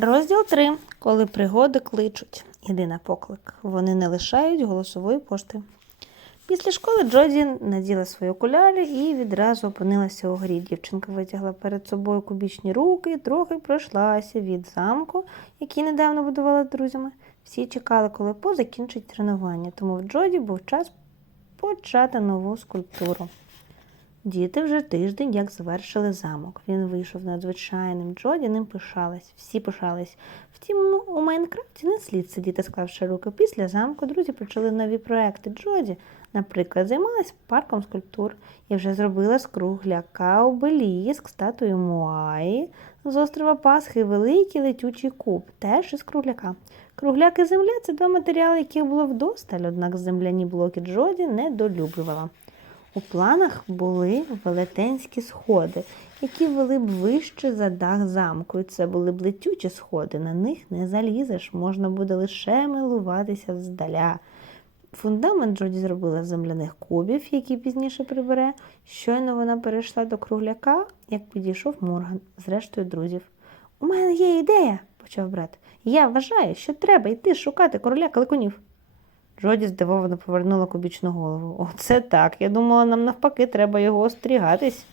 Розділ 3. Коли пригоди кличуть. Іди на поклик. Вони не лишають голосової пошти. Після школи Джоді наділа свої окуляри і відразу опинилася у грі. Дівчинка витягла перед собою кубічні руки і трохи пройшлася від замку, який недавно будувала друзями. Всі чекали, коли По закінчить тренування, тому в Джоді був час почати нову скульптуру. Діти вже тиждень як завершили замок. Він вийшов надзвичайним. Джоді ним пишалась. Всі пишались. Втім, ну, у Майнкрафті не слід сидіти, склавши руки. Після замку друзі почали нові проекти. Джоді, наприклад, займалась парком скульптур і вже зробила з кругляка обеліск, статую Муаї, з острова Пасхи великий летючий куб, теж із кругляка. Кругляк і земля це два матеріали, яких було вдосталь, однак земляні блоки Джоді недолюблювала. У планах були велетенські сходи, які вели б вище за дах замку. І це були б летючі сходи, на них не залізеш, можна буде лише милуватися здаля. Фундамент Джоді зробила з земляних кубів, які пізніше прибере. Щойно вона перейшла до кругляка, як підійшов Морган з рештою друзів. У мене є ідея, почав брат. Я вважаю, що треба йти шукати короля кликунів. Джоді здивовано повернула кубічну голову. Оце так. Я думала, нам навпаки треба його остерігатись.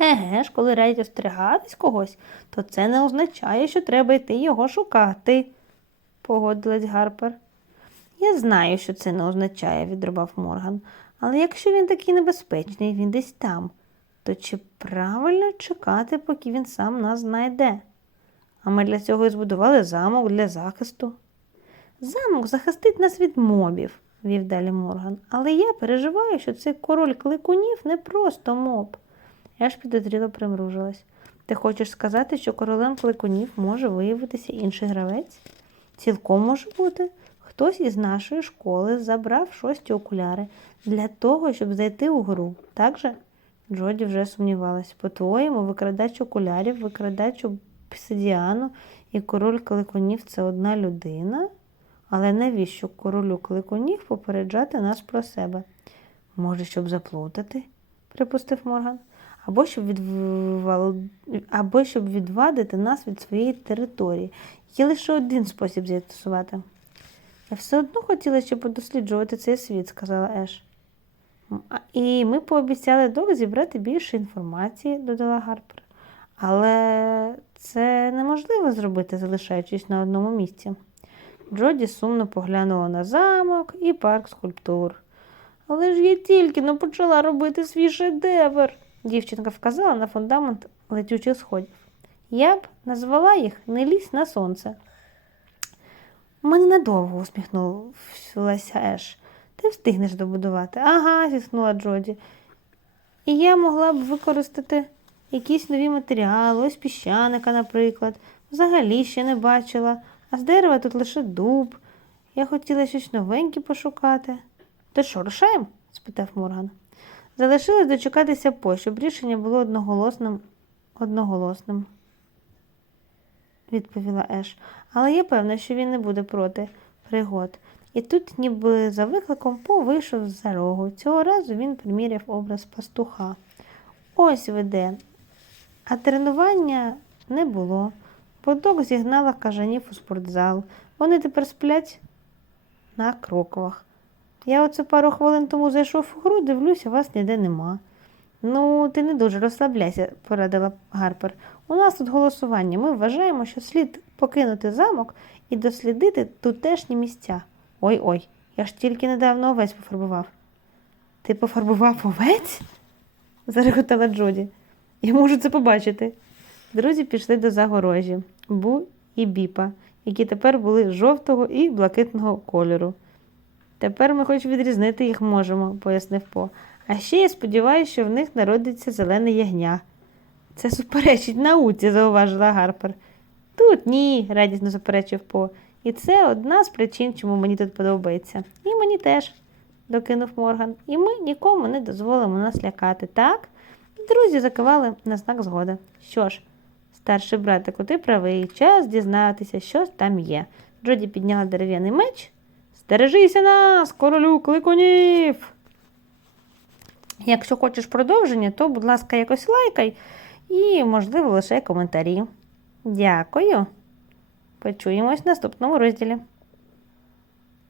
Еге ж, коли радять остерігатись когось, то це не означає, що треба йти його шукати, погодилась Гарпер. Я знаю, що це не означає, відрубав Морган. Але якщо він такий небезпечний, він десь там, то чи правильно чекати, поки він сам нас знайде? А ми для цього і збудували замок для захисту. Замок захистить нас від мобів, вів далі Морган. Але я переживаю, що цей король кликунів не просто моб. Я ж підозріло примружилась. Ти хочеш сказати, що королем кликунів може виявитися інший гравець? Цілком може бути. Хтось із нашої школи забрав шості окуляри для того, щоб зайти у гру. Так же? Джоді вже сумнівалась. По-твоєму, викрадач окулярів, викрадач обсидіану і король кликунів це одна людина? Але навіщо королю кликунів попереджати нас про себе? Може, щоб заплутати, припустив Морган, або щоб, відвал... або щоб відвадити нас від своєї території. Є лише один спосіб з'ясувати. Я все одно хотіла ще подосліджувати цей світ, сказала Еш. І ми пообіцяли Док зібрати більше інформації, додала Гарпер. Але це неможливо зробити, залишаючись на одному місці. Джоді сумно поглянула на замок і парк скульптур. Але ж я тільки но почала робити свій шедевр, дівчинка вказала на фундамент летючих сходів. Я б назвала їх Не лізь на сонце. Ми ненадовго усміхнулася Еш. Ти встигнеш добудувати. Ага, зітхнула Джоді. І я могла б використати якісь нові матеріали, ось піщаника, наприклад. Взагалі ще не бачила, а з дерева тут лише дуб. Я хотіла щось новеньке пошукати. То що, рушаємо? спитав Морган. Залишилось дочекатися по, щоб рішення було одноголосним, одноголосним, відповіла Еш. Але я певна, що він не буде проти пригод. І тут, ніби за викликом, По вийшов з-за рогу. Цього разу він приміряв образ пастуха. Ось веде. А тренування не було. Подок зігнала кажанів у спортзал. Вони тепер сплять на кроковах. Я оце пару хвилин тому зайшов у гру, дивлюся, вас ніде нема. Ну, ти не дуже розслабляйся, порадила Гарпер. У нас тут голосування. Ми вважаємо, що слід покинути замок і дослідити тутешні місця. Ой ой, я ж тільки недавно овець пофарбував. Ти пофарбував овець? зареготала Джоді. Я можу це побачити. Друзі пішли до загорожі Бу і Біпа, які тепер були жовтого і блакитного кольору. Тепер ми хоч відрізнити їх можемо, пояснив По. А ще я сподіваюся, що в них народиться зелене ягня. Це суперечить науці, зауважила Гарпер. Тут ні, радісно заперечив По. І це одна з причин, чому мені тут подобається. І мені теж, докинув Морган. І ми нікому не дозволимо нас лякати, так? Друзі закивали на знак згоди. Що ж, старший братику, ти правий, час дізнатися, що там є. Джоді підняла дерев'яний меч. Стережися нас, королю кликунів. Якщо хочеш продовження, то, будь ласка, якось лайкай і, можливо, лише коментарі. Дякую. Почуємось в наступному розділі.